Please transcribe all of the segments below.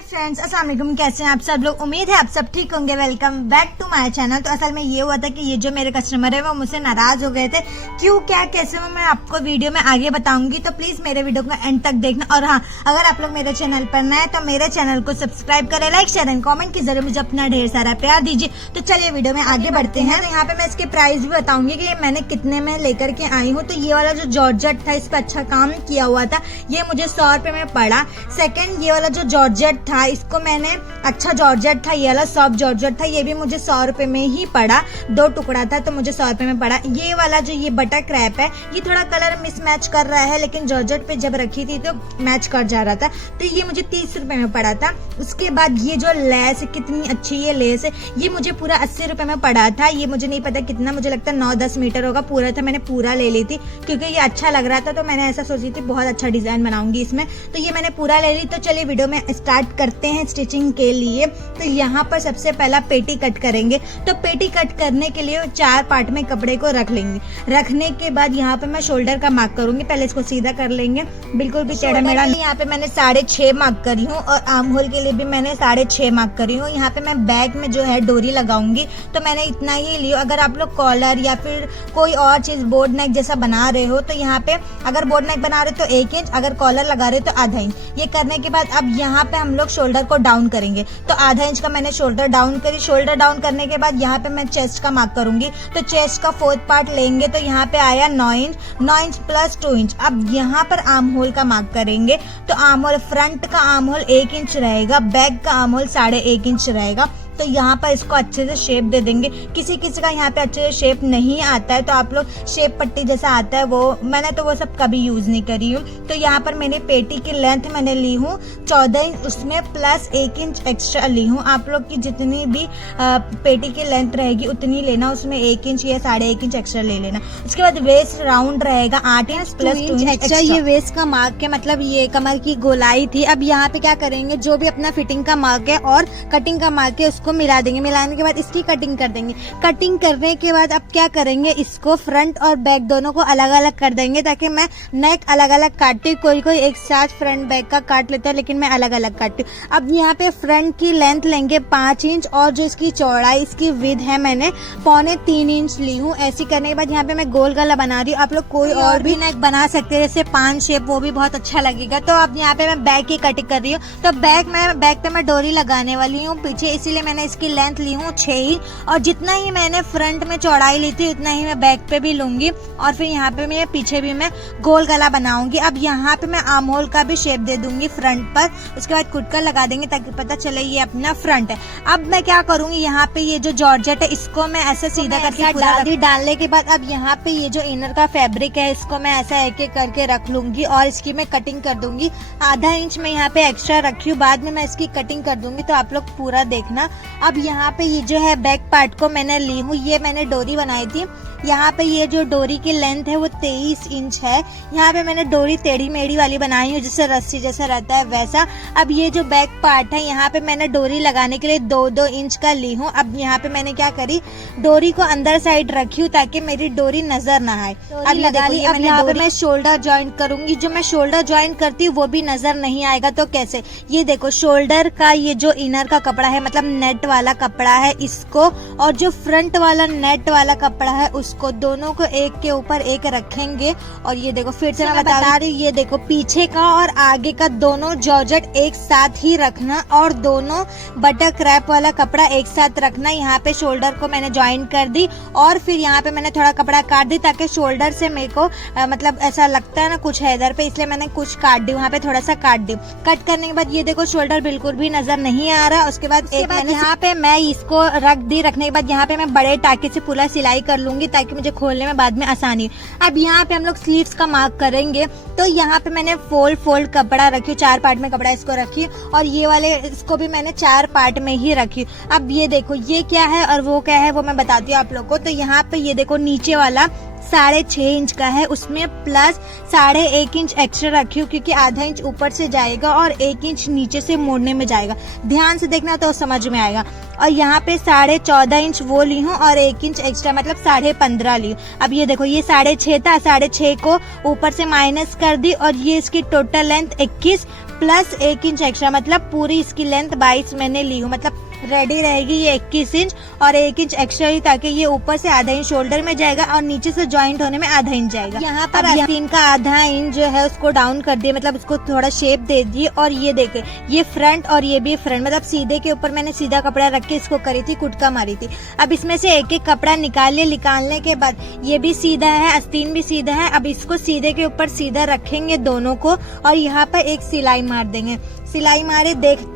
Friends, अस्सलाम वालेकुम। कैसे हैं आप सब लोग? उम्मीद है आप सब ठीक होंगे। Welcome back to my channel. तो असल में ये हुआ था कि ये जो मेरे कस्टमर है वो मुझसे नाराज हो गए थे। क्यों, क्या, कैसे, वो मैं आपको वीडियो में आगे बताऊंगी। तो प्लीज मेरे वीडियो को एंड तक देखना। और हाँ, अगर आप लोग मेरे चैनल पर नए तो मेरे चैनल को सब्सक्राइब करें, लाइक शेयर एंड कॉमेंट की जरूर मुझे अपना ढेर सारा प्यार दीजिए। तो चलिए वीडियो में आगे बढ़ते हैं। तो यहाँ पे मैं इसके प्राइस भी बताऊंगी कि मैंने कितने में लेकर के आई हूँ। तो ये वाला जो जॉर्जेट था, इस पर अच्छा काम किया हुआ था, ये मुझे 100 रुपए में पड़ा। सेकंड, ये वाला जो जॉर्जेट था, इसको मैंने अच्छा जॉर्जेट था, ये वाला सॉफ्ट जॉर्जेट था, ये भी मुझे 100 रुपए में ही पड़ा। 2 टुकड़ा था तो मुझे 100 रुपए में पड़ा। ये वाला जो ये बटर क्रैप है, ये थोड़ा कलर मिसमैच कर रहा है, लेकिन जॉर्जेट पे जब रखी थी तो मैच कर जा रहा था, तो ये मुझे 30 रुपए में पड़ा था। उसके बाद ये जो लेस है, कितनी अच्छी ये लेस है, ये मुझे पूरा 80 रुपए में पड़ा था। ये मुझे नहीं पता कितना, मुझे लगता है 9-10 मीटर होगा, पूरा था। मैंने पूरा ले ली थी क्योंकि ये अच्छा लग रहा था, तो मैंने ऐसा सोची थी बहुत अच्छा डिजाइन बनाऊंगी इसमें, तो ये मैंने पूरा ले ली। तो चलिए वीडियो में स्टार्ट करते हैं स्टिचिंग के लिए। तो यहाँ पर सबसे पहला पेटी कट करेंगे। तो पेटी कट करने के लिए 4 पार्ट में कपड़े को रख लेंगे। रखने के बाद यहाँ पे मैं शोल्डर का मार्क करूंगी। पहले इसको सीधा कर लेंगे, बिल्कुल भी टेढ़ा मेढ़ा। यहाँ पे मैंने 6.5 मार्क करी हूँ और आर्म होल के लिए भी मैंने 6.5 मार्क करी हूँ। यहाँ पे मैं बैक में जो है डोरी लगाऊंगी, तो मैंने इतना ही लियो। अगर आप लोग कॉलर या फिर कोई और चीज बोर्ड नेक जैसा बना रहे हो, तो यहाँ पे अगर बोर्ड नेक बना रहे हो तो 1 इंच, अगर कॉलर लगा रहे हो तो आधा इंच। ये करने के बाद अब यहाँ पे हम लोग शोल्डर को डाउन करेंगे। तो आधा इंच का मैंने शोल्डर डाउन करी। शोल्डर डाउन करने के बाद यहाँ पे मैं चेस्ट का मार्क करूंगी। तो चेस्ट का 4th पार्ट लेंगे, तो यहाँ पे आया 9 इंच, 9 इंच प्लस 2 इंच। अब यहाँ पर आर्म होल का मार्क करेंगे। तो आर्म होल, फ्रंट का आर्म होल 1 इंच रहेगा, बैक का आर्म होल 1.5 इंच रहेगा। तो यहाँ पर इसको अच्छे से शेप दे देंगे। किसी किसी का यहाँ पे अच्छे से शेप नहीं आता है, तो आप लोग शेप पट्टी जैसा आता है, वो मैंने तो वो सब कभी यूज नहीं करी हूँ। तो यहाँ पर मैंने पेटी की लेंथ मैंने ली हूँ 14 इंच, उसमें प्लस 1 इंच एक्स्ट्रा ली हूँ। आप लोग की जितनी भी पेटी की लेंथ रहेगी उतनी लेना, उसमें 1 इंच या 1.5 इंच एक्स्ट्रा ले लेना। उसके बाद वेस्ट राउंड रहेगा 8 इंच प्लस 2 इंच एक्स्ट्रा। ये वेस्ट का मार्क है, मतलब ये कमर की गोलाई थी। अब यहाँ पे क्या करेंगे, जो भी अपना फिटिंग का मार्क है और कटिंग का मार्क है उसको मिला देंगे। मिलाने के बाद इसकी कटिंग कर देंगे। कटिंग करने के बाद अब क्या करेंगे, इसको फ्रंट और बैक दोनों को अलग अलग कर देंगे, ताकि मैं नेक अलग अलग काटती हूँ। कोई एक साथ फ्रंट बैक का काट लेता है, लेकिन मैं अलग अलग काटती हूँ। अब यहाँ पे फ्रंट की लेंथ लेंगे 5 इंच और जो इसकी चौड़ाई, इसकी विड्थ है मैंने 3.25 इंच ली हूँ। ऐसी करने के बाद यहाँ पे मैं गोल गला बना रही हूँ। आप लोग कोई और भी नेक बना सकते हैं, जैसे 5 शेप, वो भी बहुत अच्छा लगेगा। तो अब यहाँ पे मैं बैक की कटिंग कर रही हूँ। तो बैक पे मैं डोरी लगाने वाली हूँ पीछे, इसीलिए मैंने इसकी लेंथ ली हूँ 6 इंच। और जितना ही मैंने फ्रंट में चौड़ाई ली थी उतना ही मैं बैक पे भी लूंगी। और फिर यहाँ पे मैं पीछे भी मैं गोल गला बनाऊंगी। अब यहाँ पे मैं आर्म होल का भी शेप दे दूंगी फ्रंट पर। उसके बाद कुटकर लगा देंगे ताकि पता चले ये अपना फ्रंट है। अब मैं क्या करूंगी, यहाँ पे ये जो जॉर्जेट है इसको मैं ऐसे सीधा करके डाल दी। डालने के बाद अब यहाँ पे ये जो इनर का फैब्रिक है, इसको मैं ऐसा एक एक करके रख लूंगी और इसकी मैं कटिंग कर दूंगी। आधा इंच में यहाँ पे एक्स्ट्रा रखी हूँ, बाद में मैं इसकी कटिंग कर दूंगी, तो आप लोग पूरा देखना। अब यहाँ पे ये जो है बैक पार्ट को मैंने ली हूँ, ये मैंने डोरी बनाई थी। यहाँ पे ये जो डोरी की लेंथ है वो 23 इंच है। यहाँ पे मैंने डोरी टेढ़ी मेढ़ी वाली बनाई हूँ, जिससे रस्सी जैसा रहता है वैसा। अब ये जो बैक पार्ट है, यहाँ पे मैंने डोरी लगाने के लिए 2-2 इंच का ली हूँ। अब यहाँ पे मैंने क्या करी, डोरी को अंदर साइड रखी हूँ ताकि मेरी डोरी नजर ना आए। अब लगा ली। अब यहाँ पे मैं शोल्डर ज्वाइंट करूंगी। जो मैं शोल्डर ज्वाइंट करती हूँ वो भी नजर नहीं आएगा। तो कैसे, ये देखो शोल्डर का ये जो इनर का कपड़ा है, मतलब नेट वाला कपड़ा है, इसको और जो फ्रंट वाला नेट वाला कपड़ा है उसको, दोनों को एक के ऊपर एक रखेंगे। और ये देखो फिर से मैं बता रही हूँ, ये देखो पीछे का और आगे का दोनों जॉर्जेट एक साथ ही रखना और दोनों बटर क्रैप वाला कपड़ा एक साथ रखना। यहाँ पे शोल्डर को मैंने ज्वाइन कर दी और फिर यहाँ पे मैंने थोड़ा कपड़ा काट दी, ताकि शोल्डर से मेरे को मतलब ऐसा लगता है ना कुछ है इधर पे, इसलिए मैंने कुछ काट दी, वहाँ पे थोड़ा सा काट दी। कट करने के बाद ये देखो शोल्डर बिल्कुल भी नजर नहीं आ रहा। उसके बाद यहाँ पे मैं इसको रख दी। रखने के बाद यहाँ पे मैं बड़े टाके से पूरा सिलाई कर लूंगी, ताकि मुझे खोलने में बाद में आसानी। अब यहाँ पे हम लोग स्लीव्स का मार्क करेंगे। तो यहाँ पे मैंने फोल्ड कपड़ा रखी, 4 पार्ट में कपड़ा इसको रखी, और ये वाले इसको भी मैंने 4 पार्ट में ही रखी। अब ये देखो ये क्या है और वो क्या है वो मैं बताती हूँ आप लोग को। तो यहाँ पे ये देखो नीचे वाला 6.5 इंच का है, उसमें प्लस 1.5 इंच एक्स्ट्रा रखी हूँ, क्योंकि आधा इंच ऊपर से जाएगा और 1 इंच नीचे से मोड़ने में जाएगा। ध्यान से देखना तो समझ में आएगा। और यहाँ पे 14.5 इंच वो ली हूँ और 1 इंच एक्स्ट्रा, मतलब 15.5 ली हूँ। अब ये देखो ये 6.5 था, 6.5 को ऊपर से माइनस कर दी और ये इसकी total length 21 plus 1 inch extra, मतलब पूरी इसकी लेंथ 22 मैंने ली हूँ, मतलब रेडी रहेगी ये 21 इंच और 1 इंच एक्स्ट्रा ही, ताकि ये ऊपर से आधा इंच शोल्डर में जाएगा और नीचे से जॉइंट होने में आधा इंच जाएगा। यहाँ पर आस्तीन का आधा इंच जो है उसको डाउन कर दिए, मतलब उसको थोड़ा शेप दे दिए। और ये देखे ये फ्रंट और ये भी फ्रंट, मतलब सीधे के ऊपर मैंने सीधा कपड़ा रख के इसको करी थी, कुटका मारी थी। अब इसमें से एक एक कपड़ा निकालिए, निकालने के बाद ये भी सीधा है, आस्तीन भी सीधा है। अब इसको सीधे के ऊपर सीधा रखेंगे दोनों को और यहाँ पर एक सिलाई मार देंगे। सिलाई मारे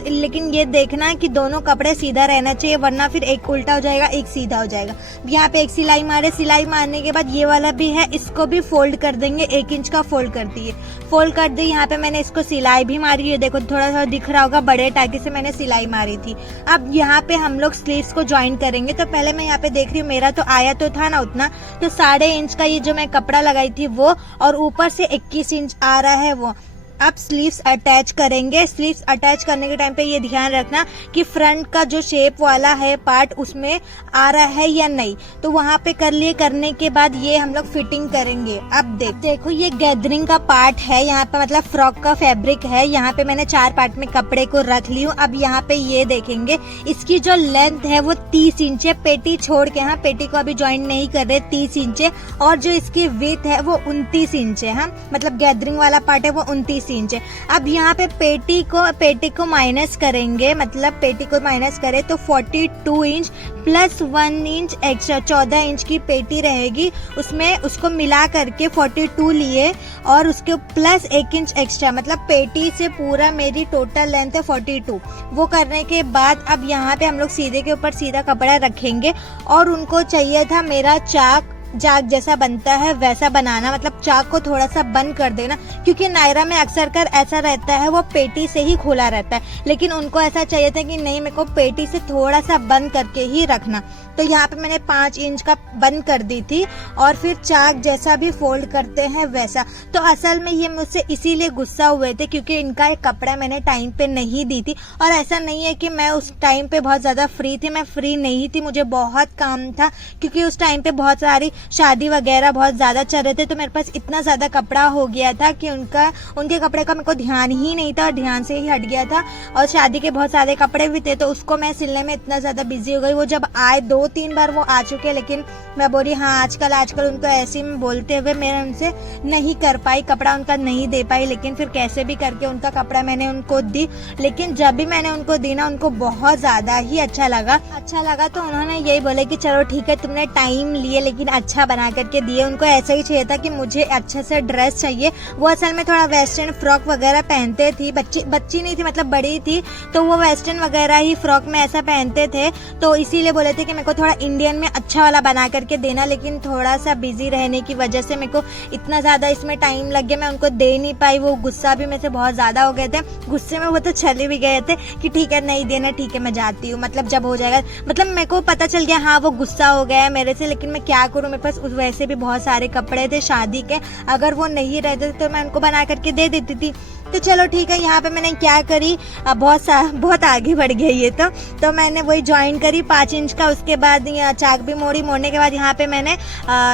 लेकिन ये देखना है कि दोनों कपड़े सीधा रहना चाहिए, वरना फिर एक उल्टा हो जाएगा एक सीधा हो जाएगा। यहाँ पे एक सिलाई मारे, सिलाई मारने के बाद ये वाला भी है, इसको भी फोल्ड कर देंगे, 1 इंच का फोल्ड कर दिए, फोल्ड कर दिए। यहाँ पे मैंने इसको सिलाई भी मारी है, देखो थोड़ा थोड़ा दिख रहा होगा, बड़े टाके से मैंने सिलाई मारी थी। अब यहाँ पे हम लोग स्लीव्स को ज्वाइन करेंगे। तो पहले मैं यहाँ पे देख रही हूँ, मेरा तो आया तो था ना उतना, तो 1.5 इंच का ये जो मैं कपड़ा लगाई थी वो, और ऊपर से 21 इंच आ रहा है वो। अब स्लीव्स अटैच करेंगे। स्लीव्स अटैच करने के टाइम पे ये ध्यान रखना कि फ्रंट का जो शेप वाला है पार्ट उसमें आ रहा है या नहीं, तो वहां पे कर लिए। करने के बाद ये हम लोग फिटिंग करेंगे। अब देखो ये गैदरिंग का पार्ट है, यहाँ पे मतलब फ्रॉक का फैब्रिक है। यहाँ पे मैंने 4 पार्ट में कपड़े को रख ली हूँ। अब यहाँ पे ये देखेंगे इसकी जो लेंथ है वो 30 इंच है, पेटी छोड़ के। हाँ, पेटी को अभी ज्वाइन नहीं कर रहे, 30 इंच है। और जो इसकी विड्थ है वो 29 इंच है। हाँ, मतलब गैदरिंग वाला पार्ट है वो 29 इंच है। अब यहाँ पे पेटी को माइनस करेंगे, मतलब पेटी को माइनस करें तो 42 inch plus 1 inch extra, 14 inch की पेटी रहेगी। उसमें उसको मिला करके 42 लिए और उसके प्लस 1 इंच एक्स्ट्रा, मतलब पेटी से पूरा मेरी टोटल लेंथ है 42। वो करने के बाद अब यहाँ पे हम लोग सीधे के ऊपर सीधा कपड़ा रखेंगे और उनको चाहिए था मेरा चाक जैसा बनता है वैसा बनाना, मतलब चाक को थोड़ा सा बंद कर देना, क्योंकि नायरा में अक्सर कर ऐसा रहता है वो पेटी से ही खुला रहता है, लेकिन उनको ऐसा चाहिए था कि नहीं, मेरे को पेटी से थोड़ा सा बंद करके ही रखना। तो यहाँ पे मैंने 5 इंच का बंद कर दी थी और फिर चाक जैसा भी फोल्ड करते हैं वैसा। तो असल में ये मुझसे इसीलिए गुस्सा हुए थे क्योंकि इनका एक कपड़ा मैंने टाइम पे नहीं दी थी। और ऐसा नहीं है कि मैं उस टाइम पे बहुत ज्यादा फ्री थी, मैं फ्री नहीं थी, मुझे बहुत काम था, क्योंकि उस टाइम पे बहुत सारी शादी वगैरह बहुत ज्यादा चल रहे थे। तो मेरे पास इतना ज्यादा कपड़ा हो गया था कि उनके कपड़े का मेरे को ध्यान ही नहीं था और ध्यान से ही हट गया था। और शादी के बहुत सारे कपड़े भी थे, तो उसको मैं सिलने में इतना ज्यादा बिजी हो गई। वो जब आए 2-3 बार वो आ चुके, लेकिन मैं बोली हाँ आजकल उनको ऐसे में बोलते हुए मैं उनसे नहीं कर पाई, कपड़ा उनका नहीं दे पाई। लेकिन फिर कैसे भी करके उनका कपड़ा मैंने उनको दी। लेकिन जब भी मैंने उनको दी ना, उनको बहुत ज्यादा ही अच्छा लगा। तो उन्होंने यही बोले कि चलो ठीक है, तुमने टाइम लिए लेकिन अच्छा बना करके दिए। उनको ऐसा ही चाहिए था कि मुझे अच्छे से ड्रेस चाहिए। वो असल में थोड़ा वेस्टर्न फ्रॉक वगैरह पहनते थी, बच्ची नहीं थी, मतलब बड़ी थी, तो वो वेस्टर्न वगैरह ही फ्रॉक में ऐसा पहनते थे। तो इसीलिए बोले थे कि मेरे को थोड़ा इंडियन में अच्छा वाला बना करके देना, लेकिन थोड़ा सा बिजी रहने की वजह से मेरे को इतना ज्यादा इसमें टाइम लग गया, मैं उनको दे नहीं पाई। वो गुस्सा भी मेरे से बहुत ज्यादा हो गए थे, गुस्से में वो तो चले भी गए थे कि ठीक है नहीं देना, ठीक है मैं जाती हूँ, मतलब जब हो जाएगा। मतलब मेरे को पता चल गया हाँ वो गुस्सा हो गया है मेरे से, लेकिन मैं क्या करूँ, मेरे पास वैसे भी बहुत सारे कपड़े थे शादी के, अगर वो नहीं रहते तो मैं उनको बना करके दे देती थी। तो चलो ठीक है, यहाँ पे मैंने क्या करी, बहुत आगे बढ़ गया ये तो मैंने वही ज्वाइन करी 5 इंच का। उसके बाद चाक भी मोड़ने के बाद यहाँ पे मैंने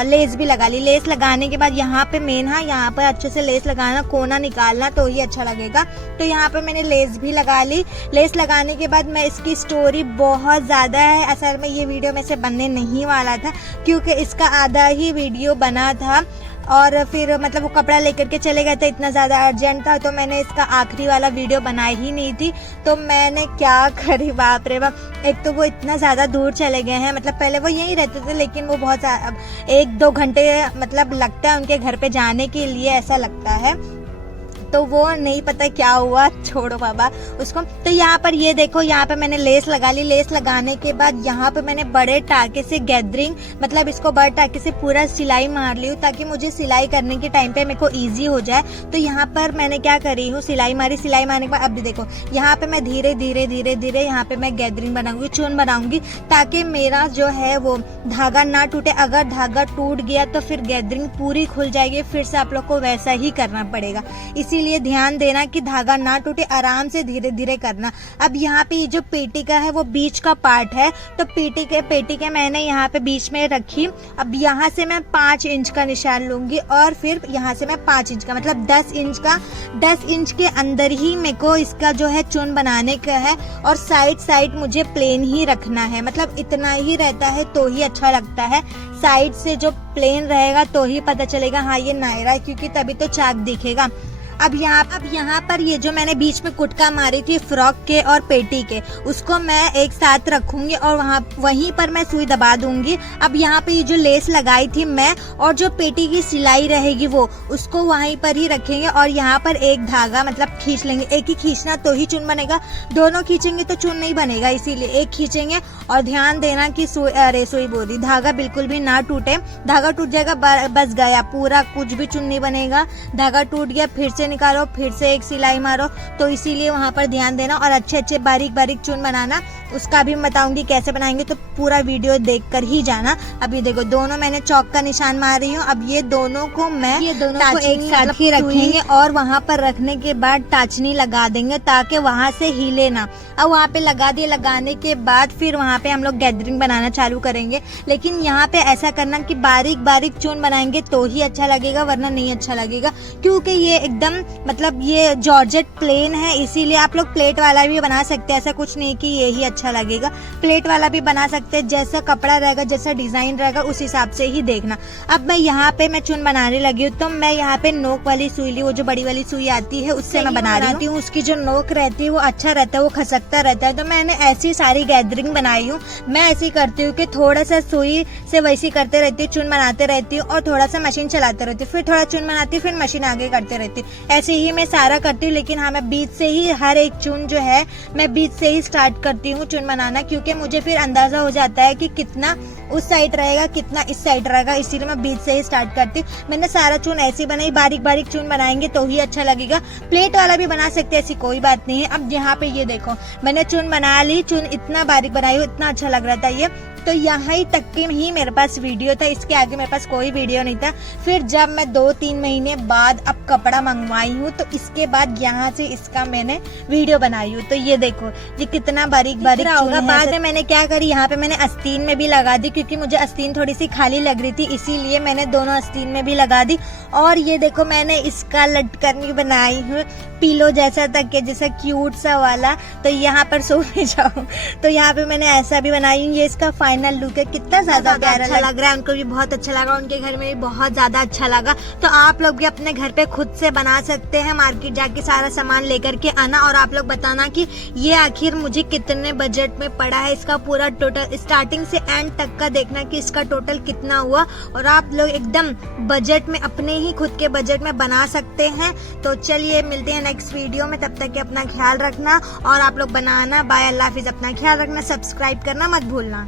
लेस भी लगा ली। लेस लगाने के बाद यहाँ पे मेन, हाँ यहाँ पर अच्छे से लेस लगाना, कोना निकालना तो ही अच्छा लगेगा। तो यहाँ पे मैंने लेस भी लगा ली। लेस लगाने के बाद मैं इसकी स्टोरी बहुत ज्यादा है, असल में ये वीडियो में से बनने नहीं वाला था क्योंकि इसका आधा ही वीडियो बना था और फिर मतलब वो कपड़ा लेकर के चले गए थे, इतना ज़्यादा अर्जेंट था, तो मैंने इसका आखिरी वाला वीडियो बनाई ही नहीं थी। तो मैंने क्या करी, बाप रे बाप। एक तो वो इतना ज़्यादा दूर चले गए हैं, मतलब पहले वो यहीं रहते थे, लेकिन वो बहुत 1-2 घंटे मतलब लगता है उनके घर पे जाने के लिए, ऐसा लगता है। तो वो नहीं पता क्या हुआ, छोड़ो बाबा उसको। तो यहाँ पर ये देखो, यहाँ पे मैंने लेस लगा ली। लेस लगाने के बाद यहाँ पे मैंने बड़े टाके से गैदरिंग, मतलब इसको बड़े टाके से पूरा सिलाई मार ली हूँ ताकि मुझे सिलाई करने के टाइम पे मेरे को इजी हो जाए। तो यहाँ पर मैंने क्या करी हूँ, सिलाई मारी। सिलाई मारने के बाद अब देखो यहाँ पे मैं धीरे धीरे यहाँ पे मैं गैदरिंग बनाऊंगी, चून बनाऊंगी, ताकि मेरा जो है वो धागा ना टूटे। अगर धागा टूट गया तो फिर गैदरिंग पूरी खुल जाएगी, फिर से आप लोग को वैसा ही करना पड़ेगा। इसीलिए इसीलिए ध्यान देना कि धागा ना टूटे, आराम से धीरे धीरे करना। अब यहाँ पे ये जो पेटी का है वो बीच का पार्ट है, तो पेटी के मैंने यहाँ पे बीच में रखी। अब यहाँ से मैं 5 इंच का निशान लूंगी और फिर यहाँ से मैं 5 इंच का, मतलब 10 इंच का। 10 इंच के अंदर ही मेरे को इसका जो है चुन बनाने का है और साइड मुझे प्लेन ही रखना है, मतलब इतना ही रहता है तो ही अच्छा लगता है। साइड से जो प्लेन रहेगा तो ही पता चलेगा हाँ ये नायरा है, क्योंकि तभी तो चाक दिखेगा। अब यहाँ पर ये जो मैंने बीच में कुटका मारी थी फ्रॉक के और पेटी के, उसको मैं एक साथ रखूंगी और वहीं पर मैं सुई दबा दूंगी। अब यहाँ पे ये जो लेस लगाई थी मैं और जो पेटी की सिलाई रहेगी वो, उसको वहीं पर ही रखेंगे और यहाँ पर एक धागा मतलब खींच लेंगे। एक ही खींचना तो ही चुन बनेगा, दोनों खींचेंगे तो चुन नहीं बनेगा, इसीलिए एक खींचेंगे। और ध्यान देना कि सुई बोली धागा बिल्कुल भी ना टूटे। धागा टूट जाएगा बस गया पूरा, कुछ भी चुन नहीं बनेगा। धागा टूट गया फिर से निकालो, फिर से एक सिलाई मारो, तो इसीलिए वहां पर ध्यान देना और अच्छे बारीक चुन बनाना। उसका भी बताऊंगी कैसे बनाएंगे, तो पूरा वीडियो देखकर ही जाना। अभी देखो दोनों मैंने चौक का निशान मार रही हूँ। अब ये दोनों को एक साथ ही रखेंगे और वहां पर रखने के बाद टाचनी लगा देंगे ताकि वहां से हिले ना। अब वहां पे लगा दिए, लगाने के बाद फिर वहां पे हम लोग गैदरिंग बनाना चालू करेंगे। लेकिन यहाँ पे ऐसा करना कि बारीक चुन बनाएंगे तो ही अच्छा लगेगा, वरना नहीं अच्छा लगेगा, क्योंकि ये एकदम मतलब ये जॉर्जेट प्लेन है, इसीलिए आप लोग प्लेट वाला भी बना सकते हैं। ऐसा कुछ नहीं कि ये ही अच्छा लगेगा, प्लेट वाला भी बना सकते हैं। जैसा कपड़ा रहेगा, जैसा डिजाइन रहेगा, उस हिसाब से ही देखना। अब मैं यहाँ पे मैं चुन बनाने लगी हूँ, तो मैं यहाँ पे नोक वाली सुई ली, वो जो बड़ी वाली सुई आती है उससे मैं बना रही हूँ। उसकी जो नोक रहती है वो अच्छा रहता है, वो खसकता रहता है। तो मैंने ऐसी सारी गैदरिंग बनाई हूँ। मैं ऐसी करती हूँ कि थोड़ा सा सुई से वैसी करते रहती हूँ, चुन बनाते रहती हूँ और थोड़ा सा मशीन चलाते रहती हूँ, फिर थोड़ा चुन बनाती हूँ, फिर मशीन आगे करते रहती हूँ। ऐसे ही मैं सारा करती हूँ। लेकिन हाँ, मैं बीच से ही हर एक चुन जो है मैं बीच से ही स्टार्ट करती हूँ चुन बनाना, क्योंकि मुझे फिर अंदाजा हो जाता है कि कितना उस साइड रहेगा कितना इस साइड रहेगा, इसीलिए मैं बीच से ही स्टार्ट करती हूँ। मैंने सारा चुन ऐसी बनाई, बारीक चुन बनाएंगे तो ही अच्छा लगेगा। प्लेट वाला भी बना सकते हैं, ऐसी कोई बात नहीं है। अब यहाँ पे ये देखो मैंने चुन बना ली, चुन इतना बारीक बनाई हूँ, इतना अच्छा लग रहा था ये। तो यहाँ ही तक की ही मेरे पास वीडियो था, इसके आगे मेरे पास कोई वीडियो नहीं था। फिर जब मैं 2-3 महीने बाद अब कपड़ा मंगवाई हूँ, तो इसके बाद यहाँ से इसका मैंने वीडियो बनाई हूँ। तो ये देखो ये कितना बारीक होगा। बाद में मैंने क्या करी, यहाँ पे मैंने आस्तीन में भी लगा दी, क्योंकि मुझे आस्तीन थोड़ी सी खाली लग रही थी, इसीलिए मैंने दोनों आस्तीन में भी लगा दी। और ये देखो मैंने इसका लटकन भी बनाई हूँ, पीलो जैसा तकिया जैसा क्यूट सा वाला, तो यहाँ पर सो भी जाऊँ। तो यहाँ पे मैंने ऐसा भी बनाई हूँ। ये इसका फाइनल लुक है, कितना ज्यादा प्यारा लग रहा है। उनको भी बहुत अच्छा लगा, उनके घर में भी बहुत ज्यादा अच्छा लगा। तो आप लोग भी अपने घर पे खुद से बना सकते हैं, मार्केट जाके सारा सामान लेकर के आना और आप लोग बताना कि ये आखिर मुझे कितने बजट में पड़ा है। इसका पूरा टोटल स्टार्टिंग से एंड तक का देखना कि इसका टोटल कितना हुआ, और आप लोग एकदम बजट में अपने ही खुद के बजट में बना सकते हैं। तो चलिए मिलते हैं नेक्स्ट वीडियो में, तब तक के अपना ख्याल रखना और आप लोग बनाना। बाय, अल्लाह हाफिज, अपना ख्याल रखना, सब्सक्राइब करना मत भूलना।